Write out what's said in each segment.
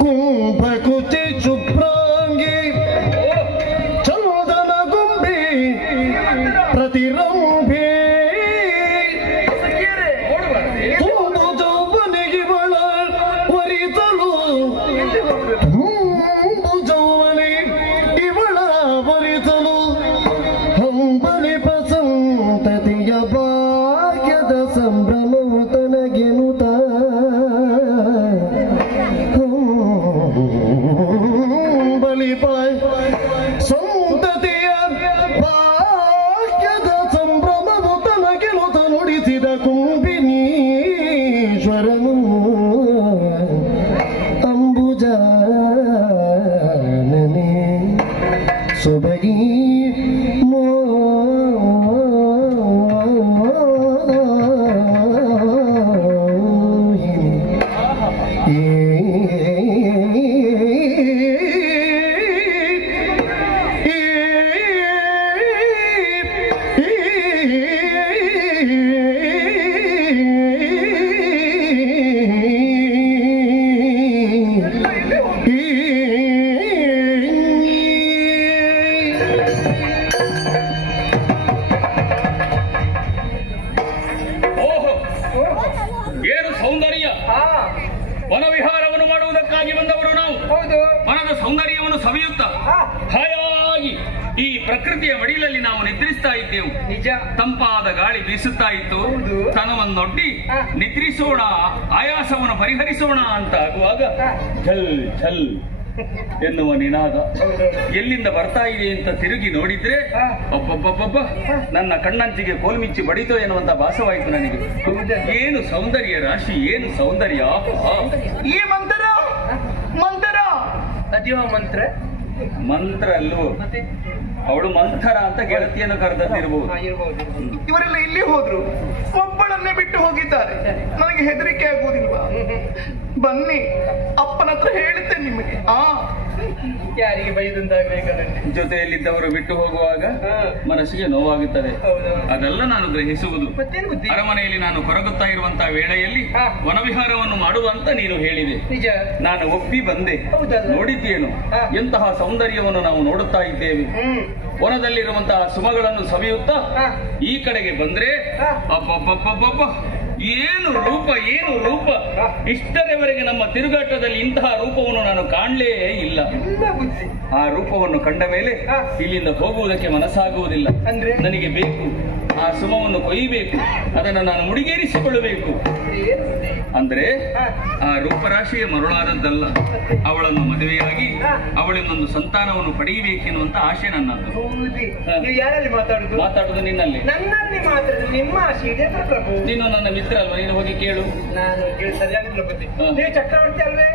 ಕುಂಭಕುಚಿ ಶುಭ್ರಾಂಗಿ ಚಂದನ ಗುಂಬಿ ಪ್ರತಿರಂಭಿ ತುಂಬು ಜೌವನಿಗಿವಳ ವರಿತಲು ತುಂಬು ಜೌವನಿ ಇವಳ ವರಿತಲು ಹಂಬಲಿ ಸಂತತಿಯ ಭಾಗ್ಯದ ಸಂಭ್ರಮವು ತನಗೆನುತ ಬಲಿಪಾಯ್ ಸಂತತಿಯ ಭಾಗ್ಯದ ಸಂಭ್ರಮವು ತನಗೆನುತ ನುಡಿಸಿದ ಕುಂಬಿನೀಶ್ವರನು ಅಂಬುಜಾನನೆ ಸೊಬಗಿ ವನವಿಹಾರವನ್ನು ಮಾಡುವುದಕ್ಕಾಗಿ ಬಂದವರು ನಾವು. ವನದ ಸೌಂದರ್ಯವನ್ನು ಸವಿಯುತ್ತಾ ಹಾಯಾಗಿ ಈ ಪ್ರಕೃತಿಯ ಮಡಿಲಲ್ಲಿ ನಾವು ನಿದ್ರಿಸ್ತಾ ಇದ್ದೆವು. ನಿಜ. ತಂಪಾದ ಗಾಳಿ ಬೀಸುತ್ತಾ ಇತ್ತು. ತನವನ್ನೊಡ್ಡಿ ನಿದ್ರಿಸೋಣ, ಆಯಾಸವನ್ನು ಪರಿಹರಿಸೋಣ ಅಂತ ಆಗುವಾಗ ಝಲ್ ಝಲ್ ಎನ್ನುವ ನಿನಾದ ಎಲ್ಲಿಂದ ಬರ್ತಾ ಇದೆ ಅಂತ ತಿರುಗಿ ನೋಡಿದ್ರೆ ಒಬ್ಬೊಬ್ಬೊಬ್ಬ ನನ್ನ ಕಣ್ಣಂಚಿಗೆ ಕೋಲ್ಮಿಚ್ಚಿ ಬಡಿತೋ ಎನ್ನುವಂತ ಭಾಸವಾಯಿತು ನನಗೆ. ಏನು ಸೌಂದರ್ಯ ರಾಶಿ, ಏನು ಸೌಂದರ್ಯ! ಈ ಮಂತ್ರ ಮಂತ್ರ ಅದ್ಯೋ ಮಂತ್ರ ಮಂತ್ರ ಅಲ್ಲೂ ಅವಳು ಮಂಥರ ಅಂತ ಗೆಳತಿಯನ್ನು ಕರೆದಿರಬಹುದು. ಇವರೆಲ್ಲ ಇಲ್ಲಿ ಹೋದ್ರು, ಒಬ್ಬಳನ್ನೇ ಬಿಟ್ಟು ಹೋಗಿದ್ದಾರೆ. ನನಗೆ ಹೆದರಿಕೆ ಆಗುವುದಿಲ್ವಾ? ಬನ್ನಿ, ಅಪ್ಪನ ಹತ್ರ ಹೇಳುತ್ತೇನೆ ನಿಮಗೆ. ಯಾರಿಗೆ ಬೈದಂತಾಗಬೇಕಂತೆ. ಜೊತೆಯಲ್ಲಿದ್ದವರು ಬಿಟ್ಟು ಹೋಗುವಾಗ ಮನಸ್ಸಿಗೆ ನೋವಾಗುತ್ತದೆ. ಅದೆಲ್ಲ ನಾನು ಗ್ರಹಿಸುವುದು. ಅರಮನೆಯಲ್ಲಿ ನಾನು ಹೊರಗುತ್ತಾ ಇರುವಂತಹ ವೇಳೆಯಲ್ಲಿ ವನವಿಹಾರವನ್ನು ಮಾಡುವಂತ ನೀನು ಹೇಳಿದೆ. ನಾನು ಒಪ್ಪಿ ಬಂದೆ. ನೋಡಿದ್ದೇನು ಎಂತಹ ಸೌಂದರ್ಯವನ್ನು ನಾವು ನೋಡುತ್ತಾ ಇದ್ದೇವೆ. ವನದಲ್ಲಿರುವಂತಹ ಸುಮಗಳನ್ನು ಸವಿಯುತ್ತಾ ಈ ಕಡೆಗೆ ಬಂದ್ರೆ ಅಬ್ಬಬ್ಬಬ್ಬಬ್ಬ, ಏನು ರೂಪ, ಏನು ರೂಪ! ಇಷ್ಟರವರೆಗೆ ನಮ್ಮ ತಿರುಗಾಟದಲ್ಲಿ ಇಂತಹ ರೂಪವನ್ನು ನಾನು ಕಾಣಲೇ ಇಲ್ಲ. ಆ ರೂಪವನ್ನು ಕಂಡ ಮೇಲೆ ಇಲ್ಲಿಂದ ಹೋಗುವುದಕ್ಕೆ ಮನಸ್ಸಾಗುವುದಿಲ್ಲ. ನನಗೆ ಬೇಕು, ಆ ಸುಮವನ್ನು ಕೊಯ್ಯಬೇಕು, ಅದನ್ನು ನಾನು ಮುಡಿಗೇರಿಸಿಕೊಳ್ಳಬೇಕು. ಅಂದ್ರೆ ಆ ರೂಪರಾಶಿಯ ಮರುಳಾದದ್ದಲ್ಲ, ಅವಳನ್ನು ಮದುವೆಯಾಗಿ ಅವಳಿಂದೊಂದು ಸಂತಾನವನ್ನು ಪಡೆಯಬೇಕೆನ್ನುವಂತ ಆಶೆ ನನ್ನದು. ಮಾತಾಡುದು ನಿನ್ನಲ್ಲಿ. ನಿಮ್ಮ ಆಶೆ ಇದೆ ಪ್ರಭು. ನೀನು ನನ್ನ ಮಿತ್ರ ಅಲ್ವಾ, ನೀನು ಹೋಗಿ ಕೇಳು. ನಾನು ಸರಿಯಾಗಿ ನೀವು ಚಕ್ರವರ್ತಿ ಅಲ್ವೇ?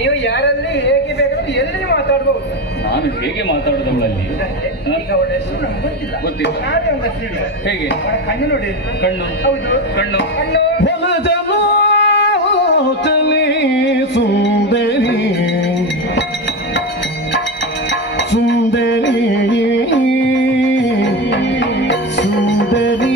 ನೀವು ಯಾರಲ್ಲಿ ಹೇಗೆ ಬೇಕಾದ್ರೆ ಎಲ್ಲಿ ಮಾತಾಡ್ಬೋದು. ನಾನು ಹೇಗೆ ಮಾತಾಡುದವಳಲ್ಲಿ ಗೊತ್ತಿಲ್ಲ. ಹೇಗೆ? ಕಣ್ಣು ನೋಡಿ. ಕಣ್ಣು. ಹೌದು, ಕಣ್ಣು. ಕಣ್ಣು. ಸುಂದರಿ ಸುಂದರಿ ಸುಂದರಿ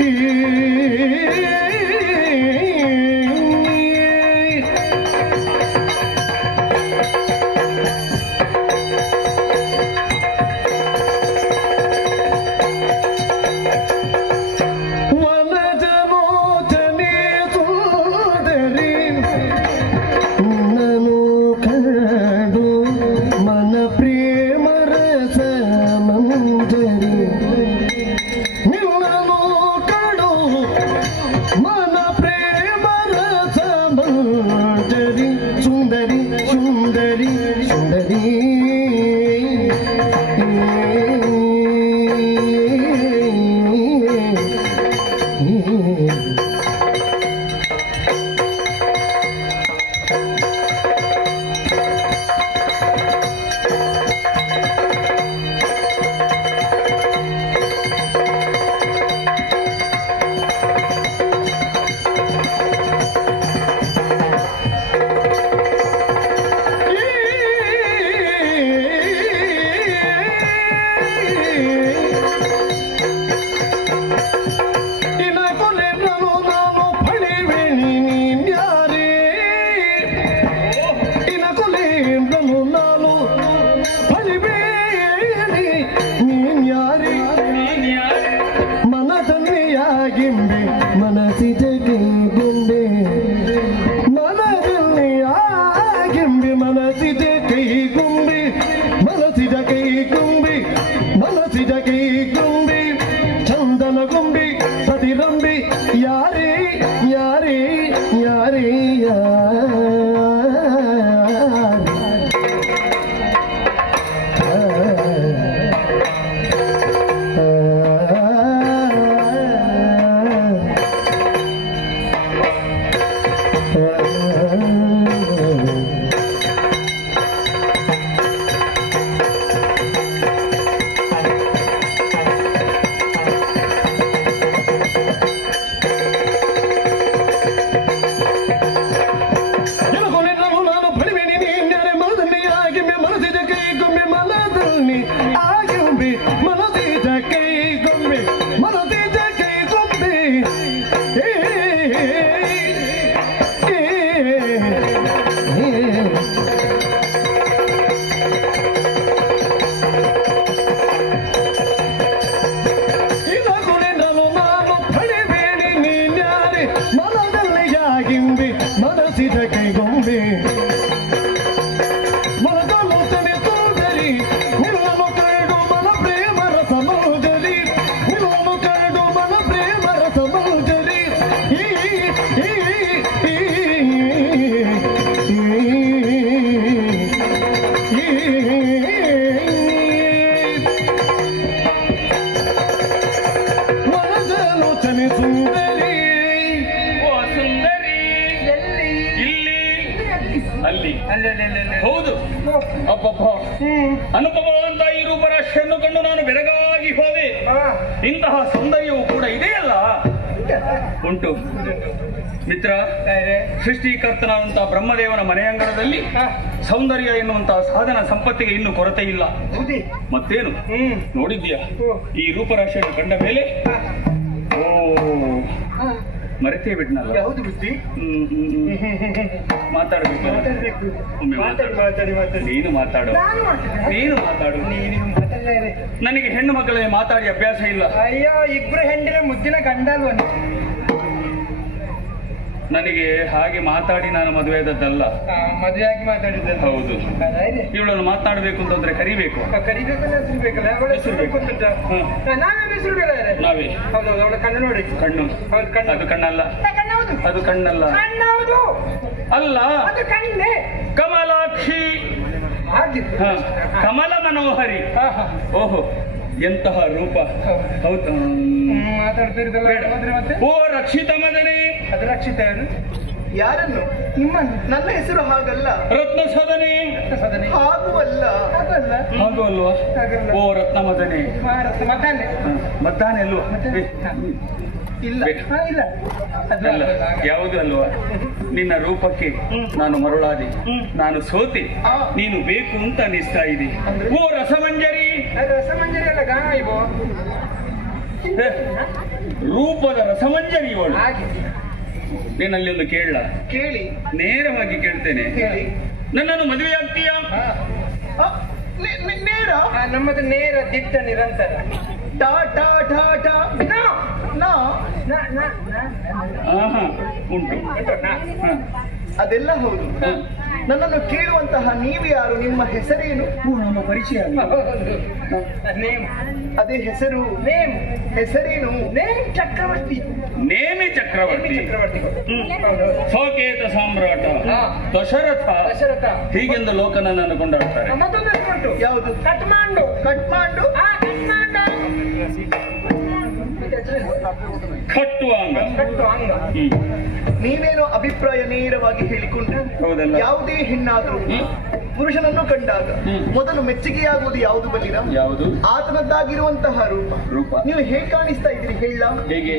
Yeah. ಗಿಂಬೆ ಮನಸ್ಸಿದ ಕೈಗೊಂಬೆ ಮನದಲ್ಲಿ ಗಿಂಬೆ ಮನಸ್ಸಿದ ಕೈಗೊಂಬೆ ಮನಸ್ಸಿದ ಕೈಗೊಂಬೆ ಮನಸ್ಸಿದ ಕೈಗೊಂಬೆ ಚಂದನ ಗೊಂಬೆ ಪ್ರತಿರಂಬೆ ಯಾರೇ ಯಾರೇ ಯಾರೇ ಮನಸ್ಸಿದ ಕೈಗೊಂಬೆ ಮನದಲ್ಲೊತ್ತನೆ ಸುಂದರಿ ನಿಲ್ಲನು ಕರಡು ಮನ ಪ್ರೇಮರ ಸಮುದರಿ ನಿಲ್ಲನು ಕರಡು ಮನ ಪ್ರೇಮರ ಸಮುದರಿ ಮನದಲ್ಲೊತ್ತನೆ ಸುಂದರಿ ಅಲ್ಲಿ ಹೌದು ಅಪ್ಪಪ್ಪ ಅನುಪಮ ಅಂತ ಈ ರೂಪರಾಶಿಯನ್ನು ಕಂಡು ನಾನು ಬೆರಗಾಗಿ ಹೋದೆ. ಇಂತಹ ಸೌಂದರ್ಯವು ಕೂಡ ಇದೆಯಲ್ಲ ಉಂಟು ಮಿತ್ರ. ಸೃಷ್ಟಿಕರ್ತನಾದಂತಹ ಬ್ರಹ್ಮದೇವನ ಮನೆಯಂಗಣದಲ್ಲಿ ಸೌಂದರ್ಯ ಎನ್ನುವಂತಹ ಸಾಧನ ಸಂಪತ್ತಿಗೆ ಇನ್ನು ಕೊರತೆ ಇಲ್ಲ. ಮತ್ತೇನು ನೋಡಿದ್ಯಾ ಈ ರೂಪರಾಶಿಯನ್ನು ಕಂಡ ಮೇಲೆ ಓ ಮರೆತೇ ಬಿಟ್ನಲ್ಲ. ಯಾವುದು ಬುದ್ಧಿ? ಮಾತಾಡಬೇಕು. ನೀನು ಮಾತಾಡು. ನನಗೆ ಹೆಣ್ಣು ಮಕ್ಕಳಲ್ಲಿ ಮಾತಾಡಿ ಅಭ್ಯಾಸ ಇಲ್ಲ. ಅಯ್ಯೋ ಇಬ್ರು ಹೆಂಡಿನ ಮುದ್ದಿನ ಗಂಡ ಅಲ್ವ? ನನಗೆ ಹಾಗೆ ಮಾತಾಡಿ ನಾನು ಮದುವೆದದ್ದಲ್ಲ. ಮದುವೆಯಾಗಿ ಮಾತಾಡಿದ್ದ. ಹೌದು. ಇವಳನ್ನು ಮಾತನಾಡಬೇಕು ಅಂತಂದ್ರೆ ಕರಿಬೇಕು. ನಾವೇ ಕಣ್ಣು ನೋಡಿ. ಕಣ್ಣು ಅದು ಕಣ್ಣಲ್ಲ. ಅದು ಕಣ್ಣಲ್ಲ. ಅಲ್ಲ ಕಮಲಾಕ್ಷಿ. ಕಮಲ ಮನೋಹರಿ. ಓಹೋ ಎಂತಹ ರೂಪ. ಹೌದು. ಓ ರಕ್ಷಿತ ಮದನೆ. ಅದು ರಕ್ಷಿತ ಯಾರನ್ನು? ನಿಮ್ಮನ್ನು. ನನ್ನ ಹೆಸರು ಹಾಗಲ್ಲ. ರತ್ನ ಸದನೆ. ಹಾಗೂ ಅಲ್ಲ. ಹಾಗೂ ಅಲ್ವಾ? ಓ ರತ್ನ ಮದನೆ. ಮದ್ದಾನೆ ಅಲ್ವಾ? ಇಲ್ಲ ಇಲ್ಲ ಅಲ್ಲ ಯಾವುದು ಅಲ್ವಾ? ನಿನ್ನ ರೂಪಕ್ಕೆ ನಾನು ಮರುಳಾದೆ, ನಾನು ಸೋತೆ, ನೀನು ಬೇಕು ಅಂತ ಅನಿಸ್ತಾ ಇದೆ. ಓ ರಸಮಂಜರಿ. ರಸಮಂಜರಿ ಅಲ್ಲ ಗಾನ ಇವು ರೂಪದ ರಸಮಂಜರಿ ಇವಳು. ನೀನಲ್ಲಿ ಒಂದು ಕೇಳಲ್ಲ? ಕೇಳಿ. ನೇರವಾಗಿ ಕೇಳ್ತೇನೆ. ನನ್ನನ್ನು ಮದುವೆ ಆಗ್ತೀಯಾ? ನೇರ. ನಮ್ಮದು ನೇರ ದಿಟ್ಟ ನಿರಂತರ. ಟಾ ಟಾ ಟಾ ಟಾ. ಉಂಟು. ಅದೆಲ್ಲ ಹೌದು. ನನ್ನನ್ನು ಕೇಳುವಂತಹ ನೀವು ಯಾರು? ನಿಮ್ಮ ಹೆಸರೇನು? ನಮ್ಮ ಪರಿಚಯ. ಅದೇ ಹೆಸರು. ಹೆಸರೇನು? ಚಕ್ರವರ್ತಿ. ನೇಮಿ ಚಕ್ರವರ್ತಿ. ಸೋಕೇತ ಸಾಮ್ರಾಟ ದಶರಥ. ಹೀಗೆಂದು ಲೋಕ ನನ್ನನ್ನು ಕೊಂಡಾಡ್ತಾರೆ. ಯಾವುದು? ಕಟ್ಮಾಂಡು. ಕಟ್ಮಾಂಡು. ಕಟ್ಟುವಾಂಗ. ನೀವೇನೋ ಅಭಿಪ್ರಾಯ ನೇರವಾಗಿ ಹೇಳಿಕೊಂಡ್ರೆ ಯಾವುದೇ ಹೆಣ್ಣಾದರೂ ಪುರುಷನನ್ನು ಕಂಡಾಗ ಮೊದಲು ಮೆಚ್ಚುಗೆಯಾಗುವುದು ಯಾವುದು ಬಲ್ಲಿರ? ಯಾವುದು? ಆತನದ್ದಾಗಿರುವಂತಹ ರೂಪ. ನೀವು ಹೇಗೆ ಕಾಣಿಸ್ತಾ ಇದ್ದೀರಿ ಹೇಳ? ಹೇಗೆ?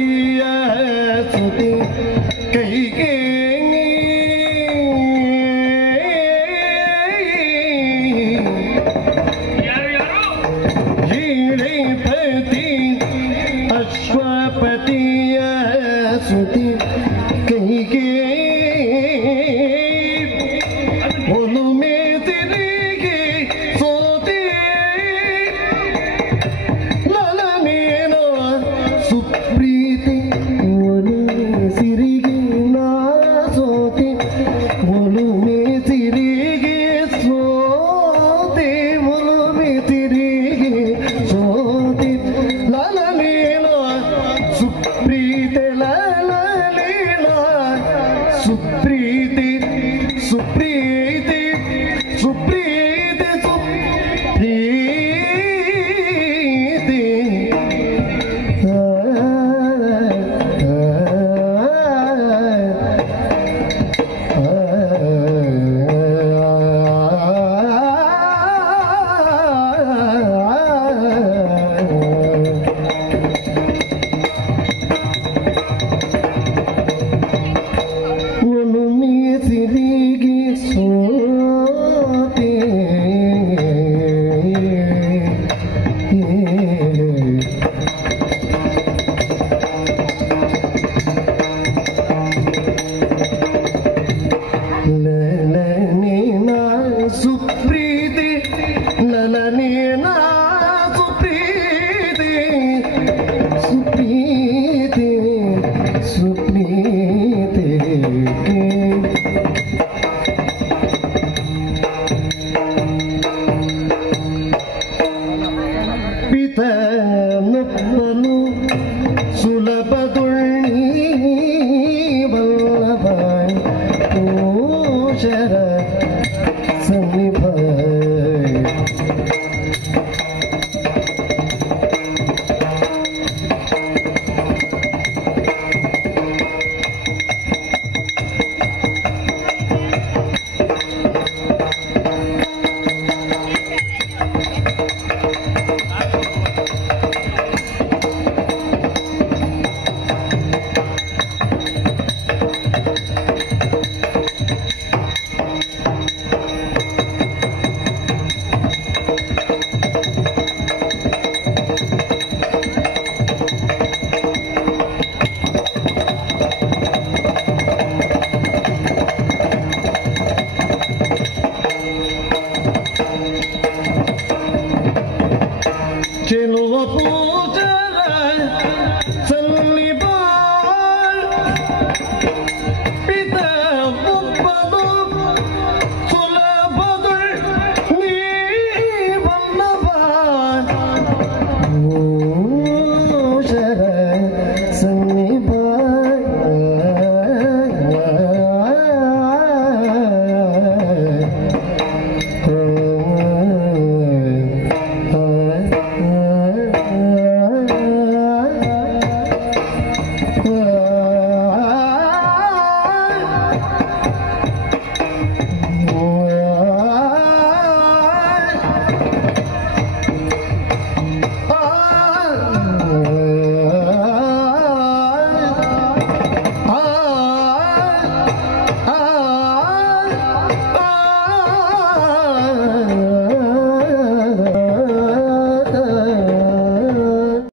ಅಶ್ವಪತಿಯ ಸುತಿ ಕೈಗೆ ಅಶ್ವಪತಿಯ ಸುತಿ